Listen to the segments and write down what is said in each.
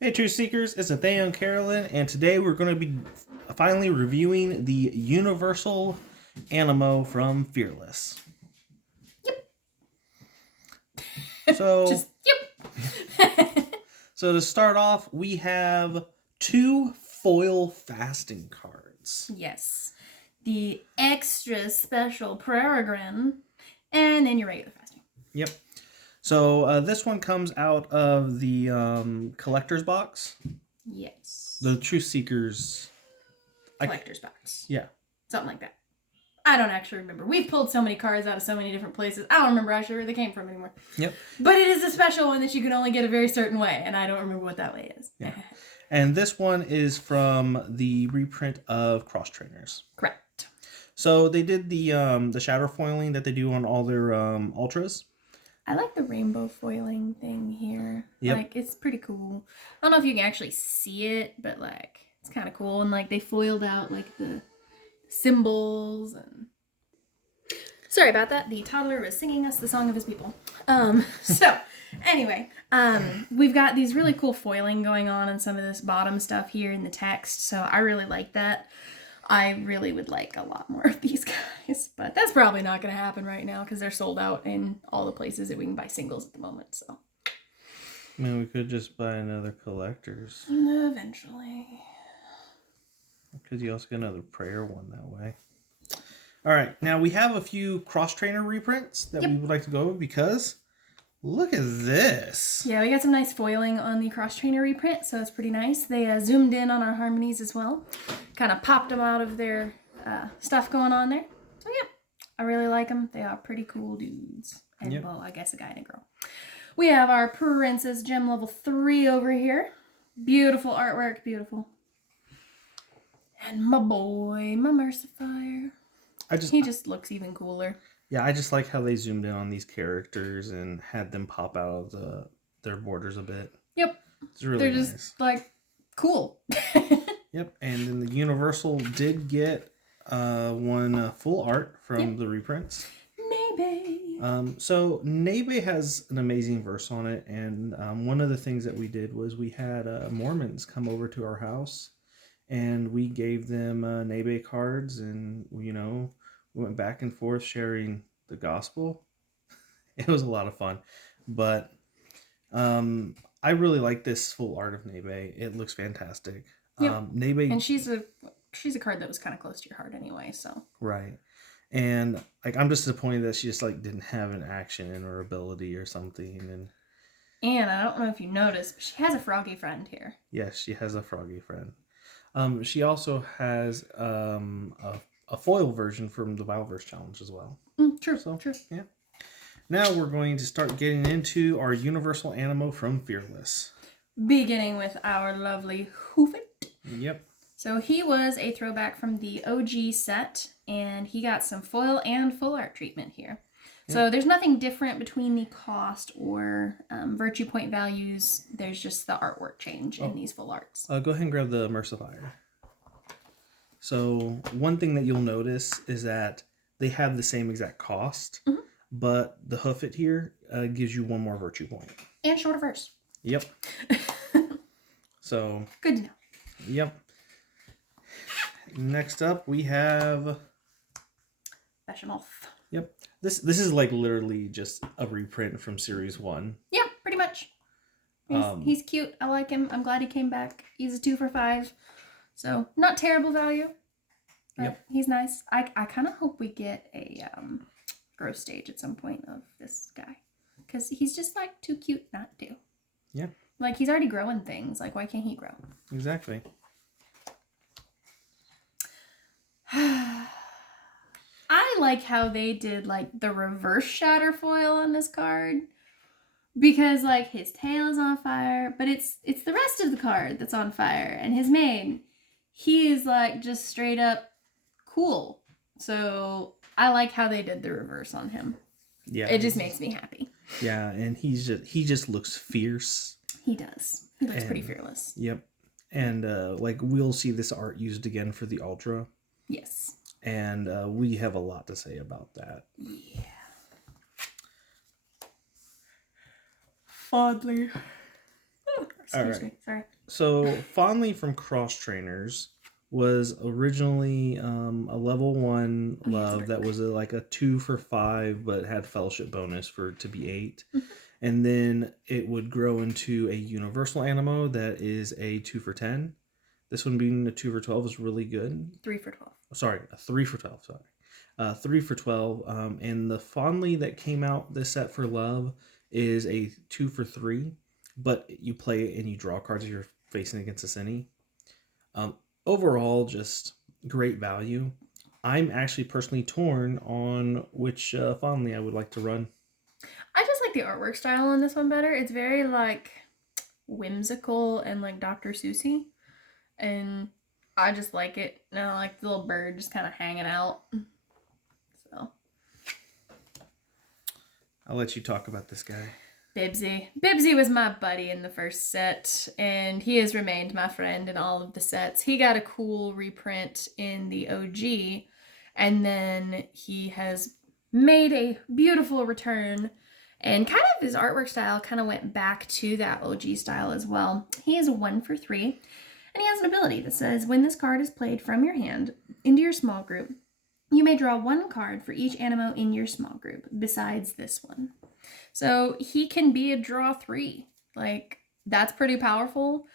Hey, Truth Seekers, it's Nathaniel and Carolyn, and today we're going to be finally reviewing the Universal Animo from Fearless. So, Just, yep. so to start off, we have two foil fasting cards. Yes. The extra special Peregrine, and then your regular fasting. Yep. So this one comes out of the collector's box. Yes. The Truth Seekers Collector's box. Yeah. Something like that. I don't actually remember. We've pulled so many cards out of so many different places. I don't remember actually where they came from anymore. Yep. But it is a special one that you can only get a very certain way, and I don't remember what that way is. Yeah. And this one is from the reprint of Cross Trainers. Correct. So they did the shadow foiling that they do on all their ultras. I like the rainbow foiling thing here. Yep. Like, it's pretty cool. I don't know if you can actually see it, but like, it's kind of cool. And like, they foiled out like the symbols and... Sorry about that. The toddler was singing us the song of his people. So anyway, we've got these really cool foiling going on in some of this bottom stuff here in the text. So I really like that. I really would like a lot more of these guys, but that's probably not going to happen right now because they're sold out in all the places that we can buy singles at the moment. So, I mean, we could just buy another collector's. Eventually. Because you also get another prayer one that way. All right, now we have a few cross trainer reprints that we would like to go over because look at this. Yeah, we got some nice foiling on the cross trainer reprint, so it's pretty nice. They zoomed in on our harmonies as well, kind of popped them out of their stuff going on there. So yeah, I really like them. They are pretty cool dudes. And well, I guess a guy and a girl. We have our Princess Gem level 3 over here. Beautiful artwork, beautiful. And my boy, my Mercifier. He just looks even cooler. Yeah, I just like how they zoomed in on these characters and had them pop out of their borders a bit. Yep. It's really They're nice. just like cool. Yep, and then the Universal did get one full art from the reprints. Maybe. So Nebe has an amazing verse on it, and one of the things that we did was we had Mormons come over to our house, and we gave them Nebe cards, and we went back and forth sharing the gospel. It was a lot of fun, but I really like this full art of Nebe. It looks fantastic. Yep. Nebe, and she's a card that was kind of close to your heart anyway, so. Right. And like I'm just disappointed that she just like didn't have an action in her ability or something. And I don't know if you noticed, but she has a froggy friend here. Yes, she has a froggy friend. She also has a foil version from the Vileverse Challenge as well. True. Yeah. Now we're going to start getting into our Universal Animo from Fearless. Beginning with our lovely Hoofit. Yep. So he was a throwback from the OG set, and he got some foil and full art treatment here. Yep. So there's nothing different between the cost or virtue point values. There's just the artwork change in these full arts. Go ahead and grab the Mercifier. So one thing that you'll notice is that they have the same exact cost, but the Hoofit here gives you one more virtue point. And shorter verse. Yep. So. Good to know. Yep. Next up, we have Behemoth. Yep. This is like literally just a reprint from Series 1. Yeah, pretty much. He's cute. I like him. I'm glad he came back. He's a 2 for 5. So, not terrible value. But he's nice. I kind of hope we get a growth stage at some point of this guy. Because he's just like too cute not to. Yeah. Like he's already growing things. Like why can't he grow? Exactly. I like how they did like the reverse shatter foil on this card because like his tail is on fire, but it's the rest of the card that's on fire, and his mane, he is like just straight up cool. So I like how they did the reverse on him. Yeah, it just makes me happy. Yeah, and he just looks fierce. He does. He looks pretty fearless. Yep, and like we'll see this art used again for the Ultra. Yes. And we have a lot to say about that. Yeah. Fondly. Excuse me. Sorry. So, Fondly from Cross Trainers was originally a level 1 love that was like a 2 for 5, but had fellowship bonus for to be 8. Mm-hmm. And then it would grow into a universal Animo that is a 2 for 10. This one being a 2 for 12 is really good. 3 for 12. Sorry, a 3 for 12. Sorry. 3 for 12. And the Fondly that came out this set for love is a 2 for 3, but you play it and you draw cards if you're facing against a Cine. Overall, just great value. I'm actually personally torn on which Fondly I would like to run. I just like the artwork style on this one better. It's very like whimsical and like Dr. Seussy, and I just like it. And I like the little bird just kind of hanging out. So I'll let you talk about this guy. Bibsy. Bibsy was my buddy in the first set, and he has remained my friend in all of the sets. He got a cool reprint in the OG, and then he has made a beautiful return, and kind of his artwork style kind of went back to that OG style as well. He is a 1 for 3, and he has an ability that says, when this card is played from your hand into your small group, you may draw 1 card for each Animo in your small group, besides this one. So he can be a draw 3. Like, that's pretty powerful.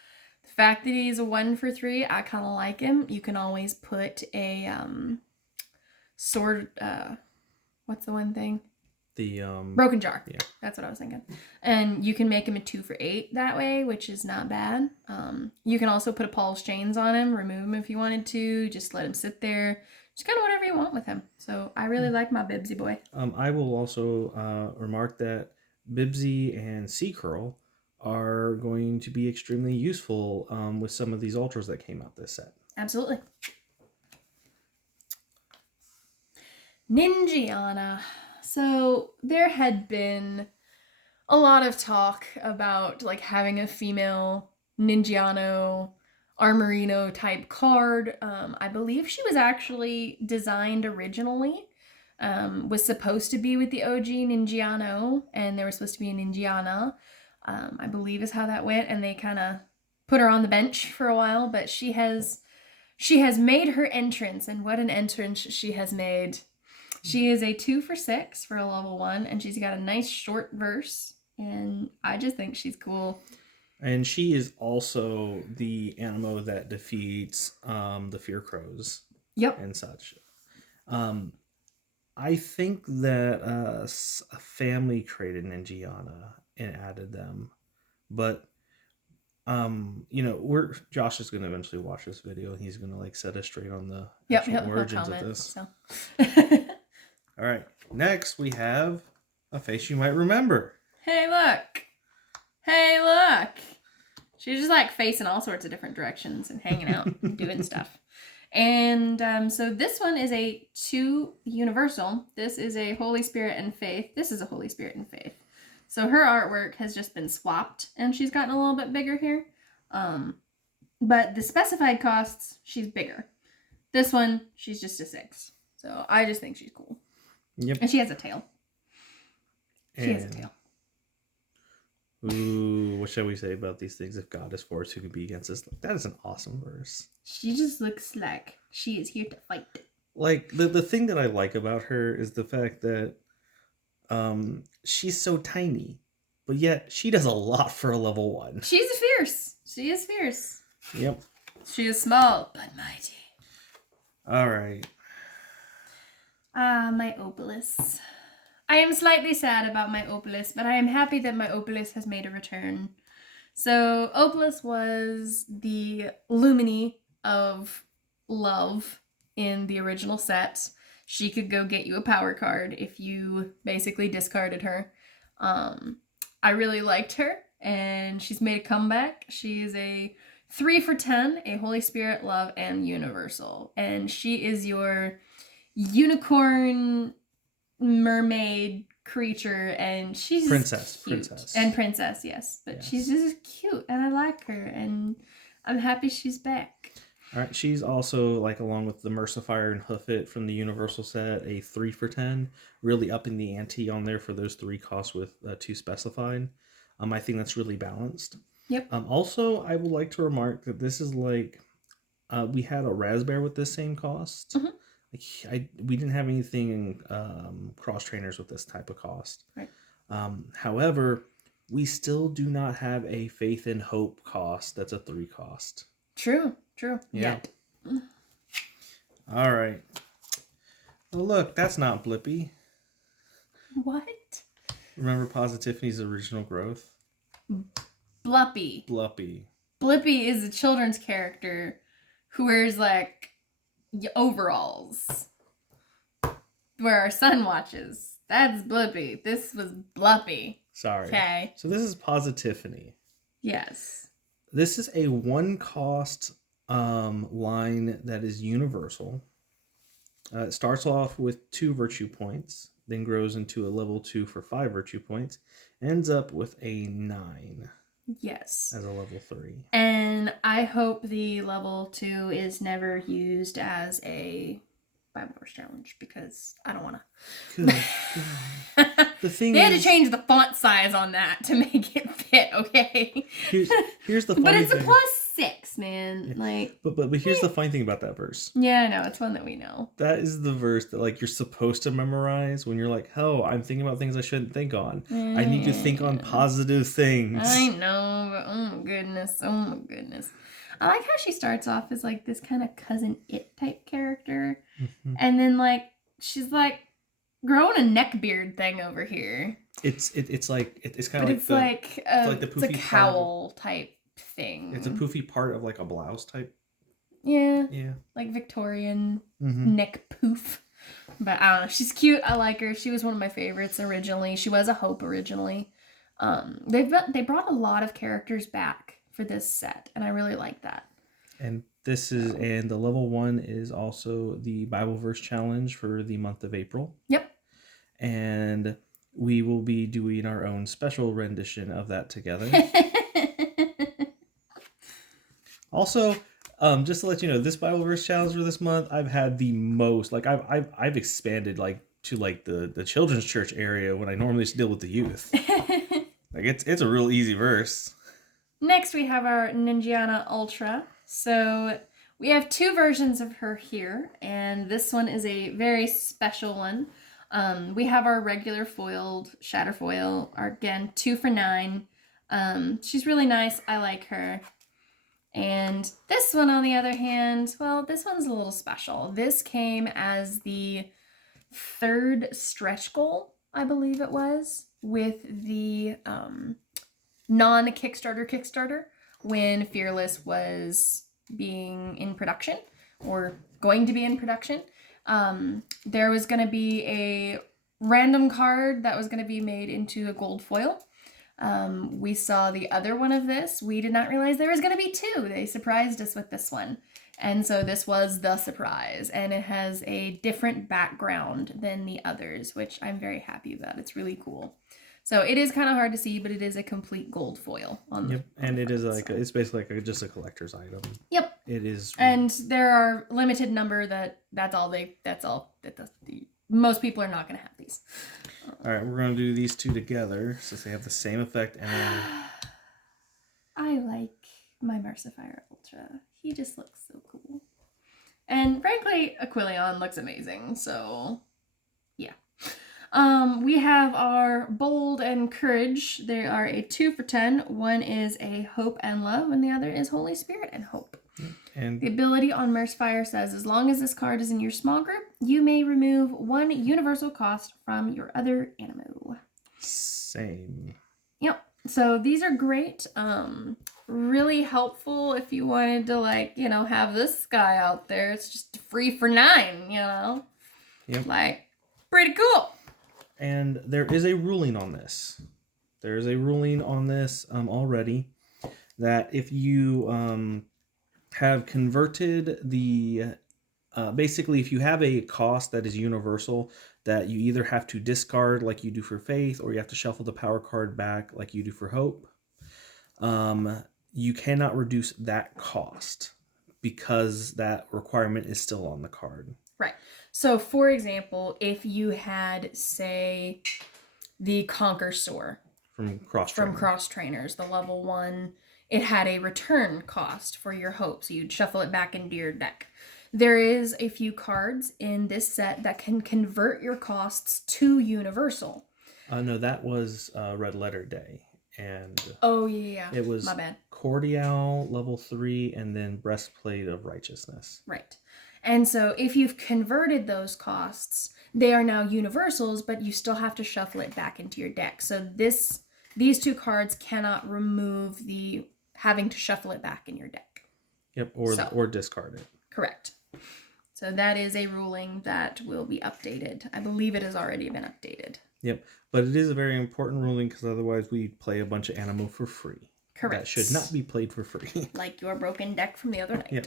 The fact that he's a 1 for 3, I kind of like him. You can always put a sword, what's the one thing? The Broken Jar. Yeah. That's what I was thinking. And you can make him a 2 for 8 that way, which is not bad. You can also put a Paul's Chains on him, remove him if you wanted to, just let him sit there. Just kind of whatever you want with him. So I really like my Bibsy boy. I will also remark that Bibsy and Sea Curl are going to be extremely useful with some of these ultras that came out this set. Absolutely. Ninjiana. So there had been a lot of talk about like having a female Ninjiano Armorino type card. I believe she was actually designed originally, was supposed to be with the OG Ninjiano, and there was supposed to be a Ninjiana, I believe is how that went, and they kind of put her on the bench for a while, but she has made her entrance, and what an entrance she has made. She is a 2 for 6 for a level 1, and she's got a nice short verse, and I just think she's cool. And she is also the Animo that defeats the Fear Crows. Yep. And such. I think that a family created Ninjiana and added them. But, Josh is going to eventually watch this video, and he's going to like set us straight on the origins of this. So. All right. Next, we have a face you might remember. Hey, look. Hey, look. She's just like facing all sorts of different directions and hanging out and doing stuff. And so this one is a 2 universal. This is a Holy Spirit and Faith. This is a Holy Spirit and Faith. So her artwork has just been swapped and she's gotten a little bit bigger here. But the specified costs, she's bigger. This one, she's just a 6. So I just think she's cool. Yep. And she has a tail. She has a tail. Ooh, what shall we say about these things? If God is for us, who can be against us? That is an awesome verse. She just looks like she is here to fight. Like, the thing that I like about her is the fact that she's so tiny, but yet she does a lot for a level 1. She's fierce. She is fierce. Yep. She is small, but mighty. All right. My Opalus. I am slightly sad about my Opalus, but I am happy that my Opalus has made a return. So, Opalus was the Lumini of love in the original set. She could go get you a power card if you basically discarded her. I really liked her, and she's made a comeback. She is a 3 for 10, a Holy Spirit, Love, and Universal. And she is your unicorn mermaid creature, and she's princess and princess, yes, but yes. She's just cute and I like her, and I'm happy she's back. All right, she's also, like, along with the Mercifier and Hoofit from the Universal set, a 3 for 10, really upping the ante on there for those 3 costs with 2 specified. I think that's really balanced. Yep. Also, I would like to remark that this is like we had a raspberry with this same cost. Mm-hmm. We didn't have anything in cross trainers with this type of cost. Right. However, we still do not have a faith and hope cost that's a 3 cost. True. Yeah. Yet. All right. Well, look, that's not Blippi. What? Remember Positiffany's original growth? Bluppy. Blippi is a children's character who wears like overalls where our son watches. That's Blippi. This was Bluppy. Sorry. Okay. So this is Positiffany. Yes. This is a 1 cost line that is universal. It starts off with 2 virtue points, then grows into a level 2 for 5 virtue points, ends up with a 9. Yes. As a level 3. And I hope the level 2 is never used as a Bible verse challenge because I don't want to. Good. The thing they had to change the font size on that to make it fit. Okay. Here's the funny but it's thing. a +6, man. Yeah. Like. But here's the funny thing about that verse. Yeah, I know. It's one that we know. That is the verse that like you're supposed to memorize when you're like, oh, I'm thinking about things I shouldn't think on. I need to think on positive things. I know. But oh my goodness. I like how she starts off as like this kind of cousin It type character. Mm-hmm. And then like she's like growing a neck beard thing over here. It's kind of like it's like the poofy, it's a cowl type thing. It's a poofy part of like a blouse type. Yeah. Like Victorian neck poof. But I don't know. She's cute. I like her. She was one of my favorites originally. She was a Hope originally. They brought a lot of characters back for this set, and I really like that. And the level 1 is also the Bible verse challenge for the month of April. Yep. And we will be doing our own special rendition of that together. Also, just to let you know, this Bible verse challenge for this month, I've had the most. Like I've expanded like to like the children's church area when I normally deal with the youth. Like it's a real easy verse. Next, we have our Ninjana Ultra. So we have 2 versions of her here, and this one is a very special one. We have our regular foiled Shatterfoil, again 2 for 9. She's really nice. I like her. And this one, on the other hand, well, this one's a little special. This came as the 3rd stretch goal, I believe it was, with the non-Kickstarter when Fearless was being in production or going to be in production. There was going to be a random card that was going to be made into a gold foil. We saw the other one of this. We did not realize there was going to be 2. They surprised us with this one. And so this was the surprise. And it has a different background than the others, which I'm very happy about. It's really cool. So it is kind of hard to see, but it is a complete gold foil. And it is like it's basically like just a collector's item. Yep. It is. And there are limited number that's all. Most people are not going to have these. All right, we're going to do these 2 together since they have the same effect. And I like my Mercifier Ultra. He just looks so cool. And frankly, Aquilion looks amazing. So, yeah. We have our Bold and Courage. They are a 2 for 10. One is a Hope and Love, and the other is Holy Spirit and Hope. And the ability on Mercifire says, as long as this card is in your small group, you may remove 1 universal cost from your other Animo. Same. Yep. So these are great. Really helpful if you wanted to, like, have this guy out there. It's just free for 9, Yep. Like, pretty cool. And there is a ruling on this. There is a ruling on this already that if you have converted the basically if you have a cost that is universal that you either have to discard like you do for Faith or you have to shuffle the power card back like you do for Hope, you cannot reduce that cost because that requirement is still on the card. Right. So, for example, if you had, say, the Conquer Soar from Cross Trainers, the level 1, it had a return cost for your hope, so you'd shuffle it back into your deck. There is a few cards in this set that can convert your costs to universal. No, that was Red Letter Day, and oh yeah, it was my bad. Cordial level 3, and then Breastplate of Righteousness. Right. And so if you've converted those costs, they are now universals, but you still have to shuffle it back into your deck. So these two cards cannot remove the having to shuffle it back in your deck. Yep, or discard it. Correct. So that is a ruling that will be updated. I believe it has already been updated. Yep, but it is a very important ruling because otherwise we play a bunch of Animo for free. Correct. That should not be played for free. Like your broken deck from the other night. Yep.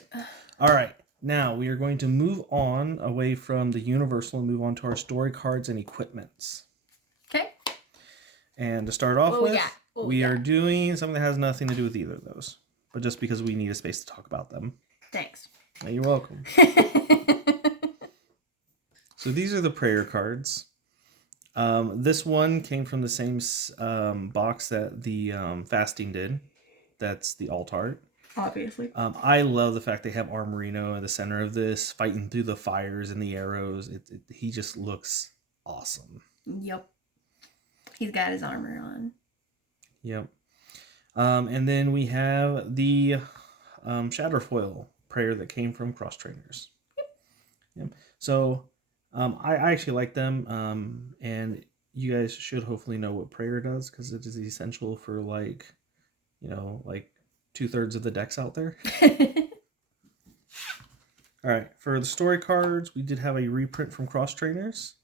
All right. Now we are going to move on away from the universal and move on to our story cards and equipments. Okay. And to start off with, we are doing something that has nothing to do with either of those, but just because we need a space to talk about them. Thanks. You're welcome. So these are the prayer cards. This one came from the same box that the fasting did. That's the alt art. Obviously. I love the fact they have Armorino in the center of this, fighting through the fires and the arrows. He just looks awesome. Yep. He's got his armor on. Yep. And then we have the Shatterfoil prayer that came from Cross Trainers. Yep. So I actually like them, and you guys should hopefully know what prayer does because it is essential for like 2/3 of the decks out there. All right, for the story cards, we did have a reprint from Cross Trainers.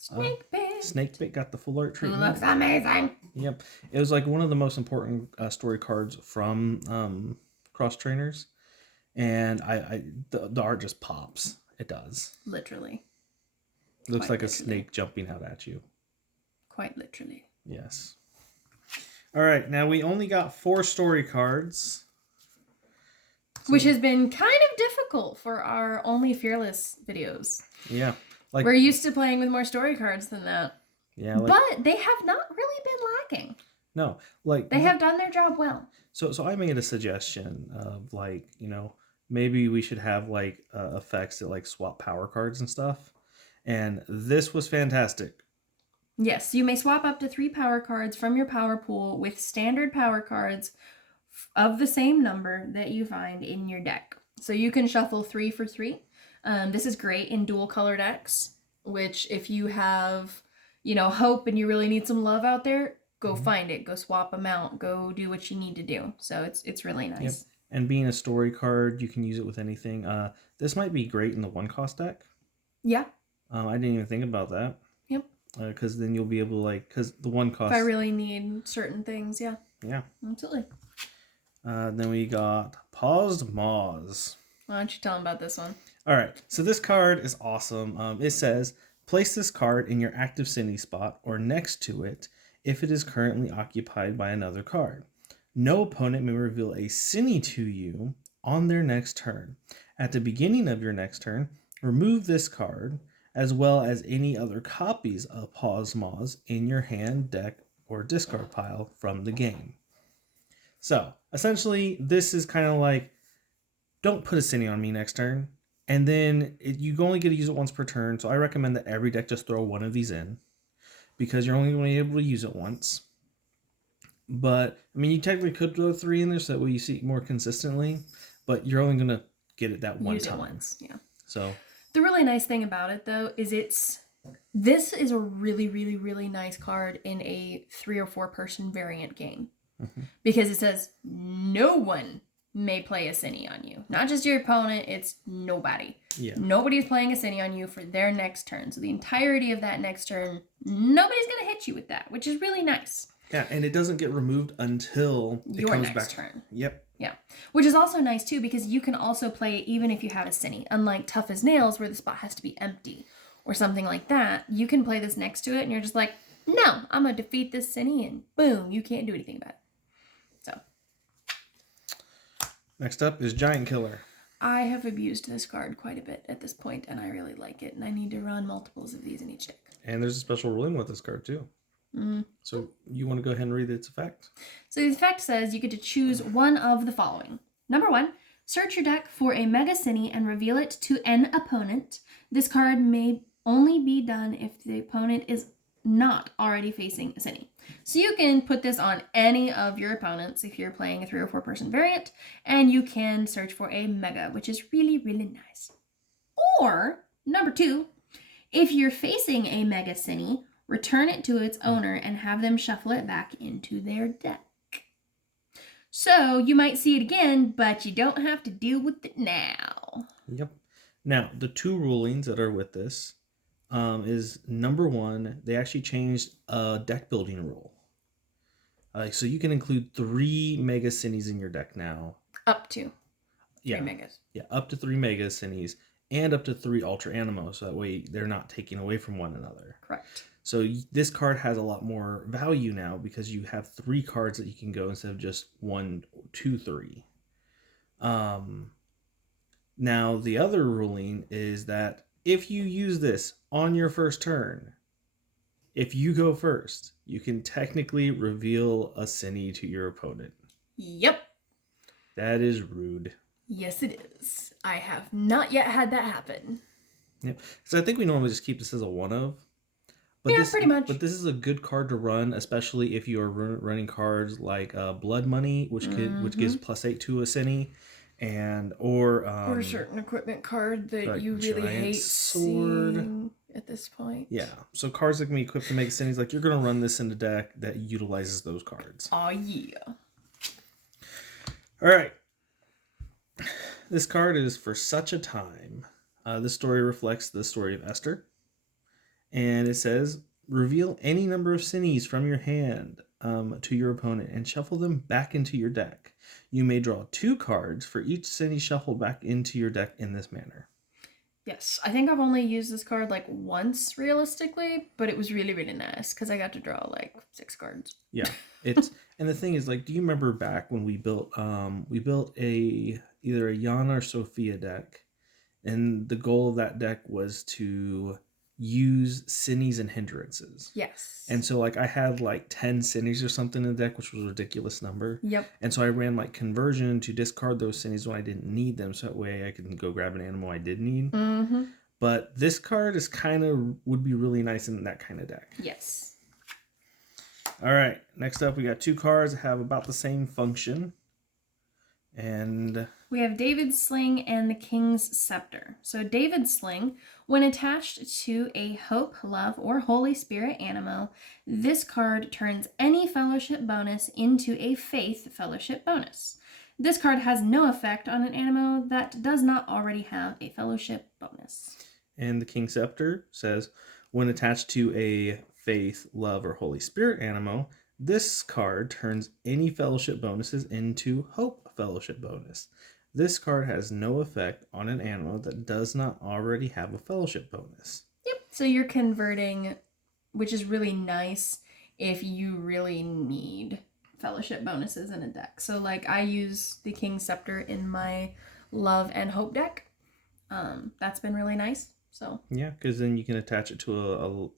Snakebit got the full art treatment. Who looks amazing. Yep, it was like one of the most important story cards from Cross Trainers, and the art just pops. It does. Literally. It looks like a snake jumping out at you. Quite literally. Yes. All right, now we only got 4 story cards. Which has been kind of difficult for our Only Fearless videos. Yeah. We're used to playing with more story cards than that. Yeah. But they have not really been lacking. No. They have done their job well. So I made a suggestion of maybe we should have effects that swap power cards and stuff. And this was fantastic. Yes, you may swap up to 3 power cards from your power pool with standard power cards of the same number that you find in your deck. So you can shuffle 3 for 3. This is great in dual color decks, which if you have, hope and you really need some love out there, go find it. Go swap them out. Go do what you need to do. So it's really nice. Yep. And being a story card, you can use it with anything. This might be great in the 1-cost deck. Yeah. I didn't even think about that. Yep. Because then you'll be able to because the 1-cost. If I really need certain things, yeah. Yeah. Absolutely. Then we got Paused Maws. Why don't you tell them about this one? All right. So this card is awesome. It says, place this card in your active city spot or next to it if it is currently occupied by another card. No opponent may reveal a city to you on their next turn. At the beginning of your next turn, remove this card as well as any other copies of Paused Maws in your hand, deck, or discard pile from the game. So, essentially, this is kind of like, don't put a city on me next turn. And then you only get to use it once per turn. So I recommend that every deck just throw one of these in because you're only going to be able to use it once. But, you technically could throw 3 in there so that way you see it more consistently. But you're only going to get it that one time. Use it once, yeah. So the really nice thing about it, though, is this is a really, really, really nice card in a 3 or 4 person variant game. Mm-hmm. Because it says no one may play a cine on you. Not just your opponent, it's nobody. Yeah. Nobody's playing a cine on you for their next turn. So the entirety of that next turn, nobody's going to hit you with that, which is really nice. Yeah, and it doesn't get removed until it comes back. Turn. Yep. Yeah. Which is also nice, too, because you can also play it even if you have a cine. Unlike Tough as Nails, where the spot has to be empty or something like that, you can play this next to it, and you're just like, no, I'm going to defeat this cine, and boom, you can't do anything about it. So. Next up is Giant Killer. I have abused this card quite a bit at this point, and I really like it, and I need to run multiples of these in each deck. And there's a special ruling with this card, too. So you want to go ahead and read its effect? So the effect says you get to choose one of the following. Number 1, search your deck for a Mega Cine and reveal it to an opponent. This card may only be done if the opponent is not already facing a Cine. So you can put this on any of your opponents if you're playing a 3 or 4 person variant, and you can search for a Mega, which is really, really nice. Or, number 2, if you're facing a Mega Cine, return it to its owner and have them shuffle it back into their deck. So you might see it again, but you don't have to deal with it now. Yep. Now, the 2 rulings that are with this is number 1, they actually changed a deck building rule. So you can include 3 Mega Cines in your deck now. Up to 3 Megas. Yeah, up to 3 Mega Cines and up to 3 Ultra Animo, so that way they're not taking away from one another. Correct. So this card has a lot more value now because you have 3 cards that you can go instead of just 1, 2, 3. Now the other ruling is that if you use this on your first turn, if you go first, you can technically reveal a Cine to your opponent. Yep. That is rude. Yes, it is. I have not yet had that happen. Yep. So I think we normally just keep this as a one of. But yeah, pretty much. But this is a good card to run, especially if you are running cards like Blood Money, which gives +8 to a Cine, and or a certain equipment card that like you really hate seeing at this point. Yeah, so cards that can be equipped to make Cines, like you're gonna run this in a deck that utilizes those cards. Oh yeah. All right. This card is For Such a Time. This story reflects the story of Esther. And it says, reveal any number of Cines from your hand to your opponent and shuffle them back into your deck. You may draw 2 cards for each Cine shuffled back into your deck in this manner. Yes, I think I've only used this card like once realistically, but it was really, really nice because I got to draw like 6 cards. Yeah, it's and the thing is, like, do you remember back when we built either a Yana or Sophia deck, and the goal of that deck was to use Cines and hindrances. Yes. And so like I had like 10 Cines or something in the deck, which was a ridiculous number. Yep. And so I ran like conversion to discard those Cines when I didn't need them, so that way I could go grab an animal I did need. Mm-hmm. But this card is would be really nice in that kind of deck. Yes. All right. Next up, we got 2 cards that have about the same function. And we have David's Sling and the King's Scepter. So David's Sling, when attached to a Hope, Love, or Holy Spirit Animo, this card turns any fellowship bonus into a Faith fellowship bonus. This card has no effect on an Animo that does not already have a fellowship bonus. And the King's Scepter says, when attached to a Faith, Love, or Holy Spirit Animo, this card turns any fellowship bonuses into Hope fellowship bonus. This card has no effect on an Animo that does not already have a fellowship bonus. Yep. So you're converting, which is really nice if you really need fellowship bonuses in a deck. So like I use the King's Scepter in my Love and Hope deck. That's been really nice. So yeah, because then you can attach it to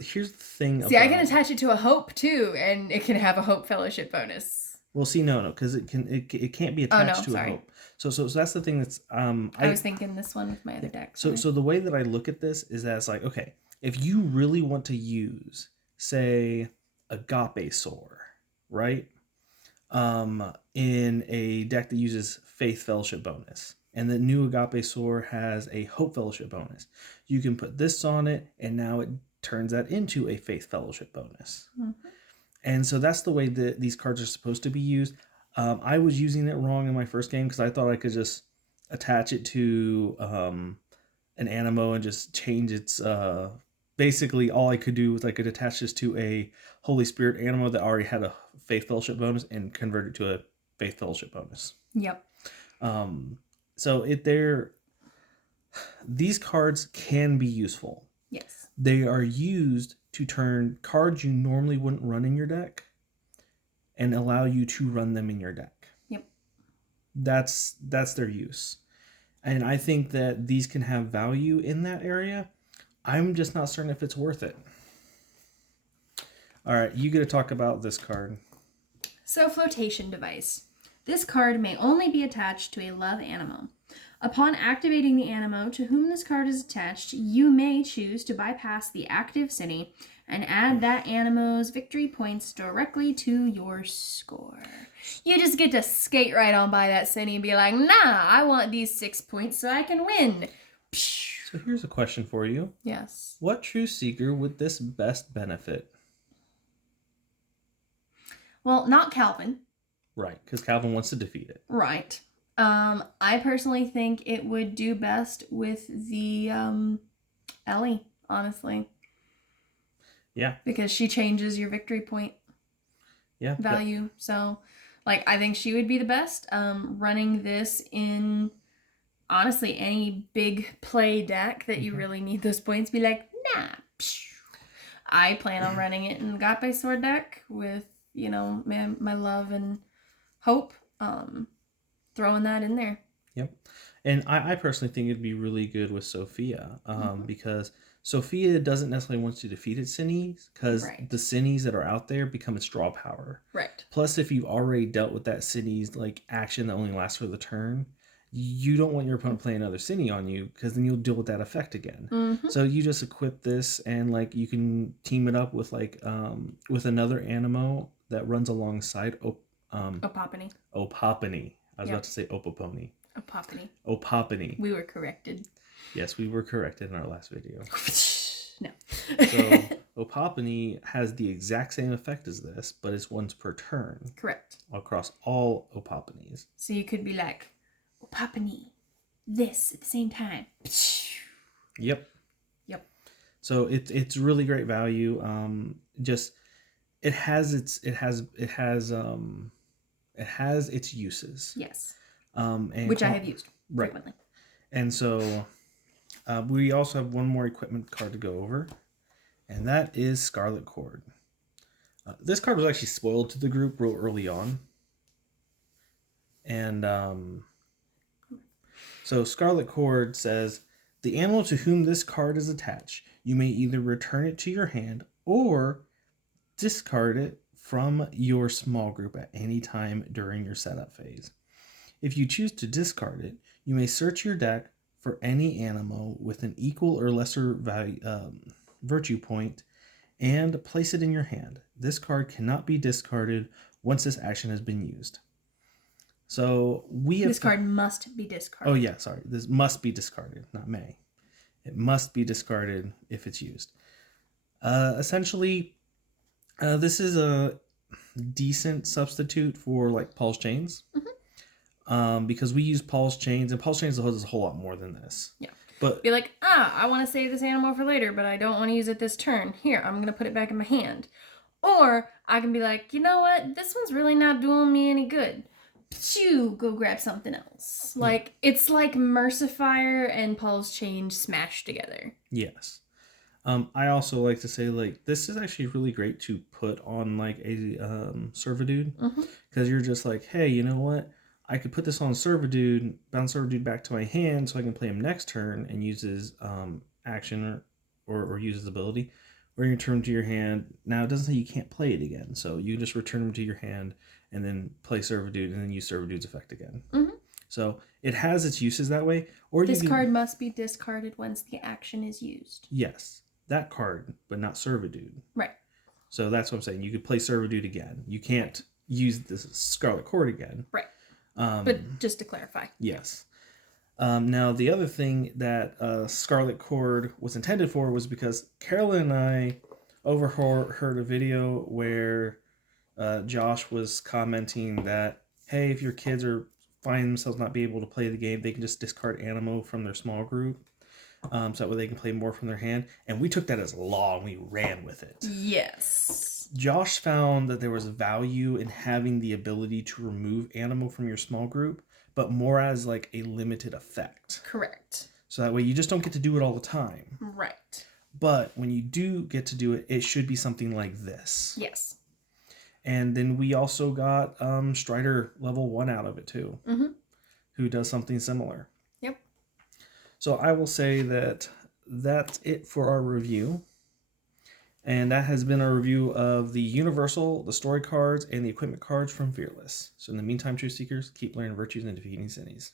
here's the thing. See, I can attach it to a Hope too, and it can have a Hope fellowship bonus. Well, see, no, because it can't be attached to a Hope. So that's the thing that's I was thinking this one with my other deck. So the way that I look at this is that it's like, okay, if you really want to use, say, Agape Soar, right? In a deck that uses Faith Fellowship bonus, and the new Agape Soar has a Hope Fellowship bonus, you can put this on it, and now it turns that into a Faith Fellowship bonus. Mm-hmm. And so that's the way that these cards are supposed to be used. I was using it wrong in my first game because I thought I could just attach it to an Animo and just change its... basically, all I could do was I could attach this to a Holy Spirit Animo that already had a Faith Fellowship bonus and convert it to a Faith Fellowship bonus. Yep. So these cards can be useful. Yes. They are used to turn cards you normally wouldn't run in your deck and allow you to run them in your deck. Yep. That's their use. And I think that these can have value in that area. I'm just not certain if it's worth it. All right, you get to talk about this card. So, flotation device. This card may only be attached to a love Animo. Upon activating the Animo to whom this card is attached, you may choose to bypass the active city and add that Animo's victory points directly to your score. You just get to skate right on by that city and be like, nah, I want these 6 points so I can win. So here's a question for you. Yes. What true seeker would this best benefit? Well, not Calvin. Right, because Calvin wants to defeat it. Right. I personally think it would do best with the Ellie, honestly. Yeah. Because she changes your victory point value. So, like, I think she would be the best. Running this in, honestly, any big play deck that you really need those points, be like, nah. I plan on running it in Agape Sword deck with, you know, my love and hope. Throwing that in there. Yep. And I personally think it'd be really good with Sophia because Sophia doesn't necessarily want to defeat its Cinis because the Cinis that are out there become its draw power. Right. Plus, if you've already dealt with that Cini's like action that only lasts for the turn, you don't want your opponent playing another Cini on you because then you'll deal with that effect again. So you just equip this and like you can team it up with like with another Animo that runs alongside Opopany. I was about to say Opopony. Opopany. Opopany. We were corrected. Yes, we were corrected in our last video. No. So Opopany has the exact same effect as this, but it's once per turn. Correct. Across all Opopanies. So you could be like, Opopany, this at the same time. Yep. Yep. So it's really great value. Just it has its uses. Yes. And which I have used frequently. And so we also have one more equipment card to go over, and that is Scarlet Cord. This card was actually spoiled to the group real early on. And so Scarlet Cord says, the animal to whom this card is attached, you may either return it to your hand or discard it from your small group at any time during your setup phase. If you choose to discard it, you may search your deck for any Animo with an equal or lesser value, virtue point and place it in your hand. This card cannot be discarded once this action has been used. So this card must be discarded. Oh yeah, sorry. This must be discarded, not may. It must be discarded if it's used. Essentially, this is a decent substitute for like Paul's Chains. Because we use Paul's Chains, and Paul's Chains does a whole lot more than this. Yeah. But be like, I want to save this Animo for later, but I don't want to use it this turn. Here, I'm going to put it back in my hand. Or I can be like, you know what? This one's really not doing me any good. Phew, go grab something else. Like, it's like Mercifier and Paul's Chain smashed together. Yes. I also like to say, like, this is actually really great to put on, like, a Servitude. Because you're just like, hey, you know what? I could put this on Servitude, bounce Servitude back to my hand so I can play him next turn and use his action or use his ability. Or you return to your hand. Now, it doesn't say you can't play it again. So you just return him to your hand and then play Servitude and then use Servitude's effect again. So it has its uses that way. Or this card must be discarded once the action is used. Yes, that card, but not Servitude. Right. So that's what I'm saying. You could play Servitude again. You can't use this Scarlet Cord again. Right. But just to clarify. Yes. Now, the other thing that Scarlet Cord was intended for was because Carolyn and I overheard a video where Josh was commenting that, hey, if your kids find themselves not being able to play the game, they can just discard Animo from their small group. So that way they can play more from their hand. And we took that as law and we ran with it. Yes. Josh found that there was value in having the ability to remove Animo from your small group, but more as like a limited effect. Correct. So that way you just don't get to do it all the time. Right. But when you do get to do it, it should be something like this. Yes. And then we also got Strider level 1 out of it too, who does something similar. Yep. So I will say that that's it for our review. And that has been a review of the Universal, the story cards, and the equipment cards from Fearless. So in the meantime, Truth Seekers, keep learning virtues and defeating cities.